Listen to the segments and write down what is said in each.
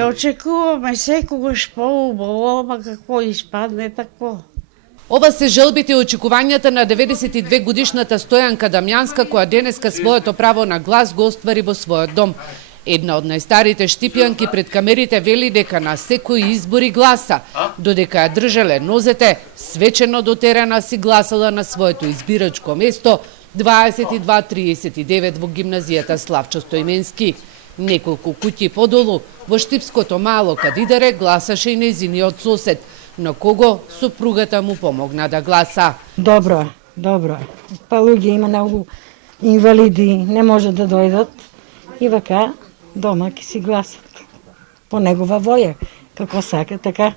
Очекуваме секогаш поубаво, ама какво испадне тако. Ова се желбите и очекувањата на 92 годишната Стојанка Дамјанска, која денеска своето право на глас го оствари во својот дом. Една од најстарите штипјанки пред камерите вели дека на секои избори гласа, додека ја држале нозете, свечено до терена си гласала на своето избирачко место 2239 во гимназијата Славчо Стојменски. Неколку куќи подолу, во Штипското мало Кадидаре, гласаше и нејзиниот сосед, на кого сопругата му помогна да гласа. Добро, добро. Па луѓе има многу инвалиди, не може да дојдат и вака дома ќе си гласат по негова воја, како сака, така.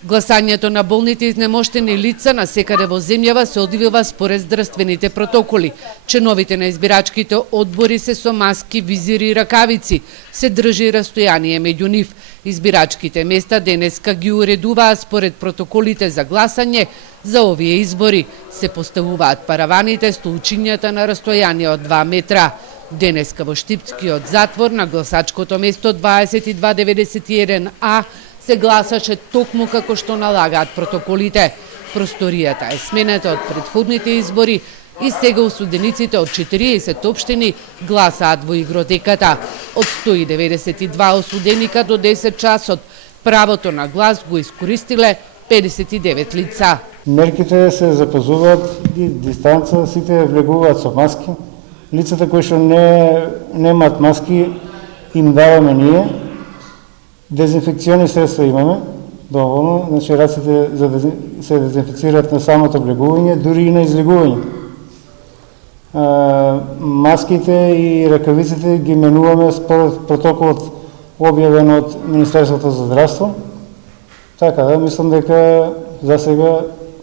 Гласањето на болните изнемоштени лица на секаде во земјава се одвива според здравствените протоколи. Членовите на избирачките одбори се со маски, визири и ракавици. Се држи растојание меѓу нив. Избирачките места денеска ги уредуваа според протоколите за гласање за овие избори. Се поставуваат параваните, столчињата на растојание од 2 метра. Денеска во Штипскиот затвор на гласачкото место 2291А се гласаше токму како што налагаат протоколите. Просторијата е сменета од претходните избори и сега осудениците од 40 општини гласаат во игротеката. Од 192 осуденика до 10 часот правото на глас го искористиле 59 лица. Мерките се запазуваат дистанца, сите влегуваат со маски. Лицата кои што немаат маски им даваме ние. Дезинфекциони средства имаме доволно, значи раците се дезинфицираат на самото влегување, дури и на излегување. Маските и ракавиците ги менуваме според протоколот објавен од Министерството за здравство. Така да, мислам дека за сега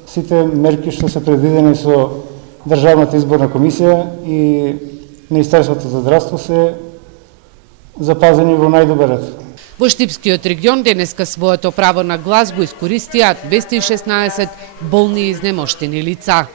сите мерки што се предвидени со Државната изборна комисија и Министерството за здравство се запазени во најдобар ред. Во Штипскиот регион денеска своето право на глас го искористија 216 болни и изнемоштени лица.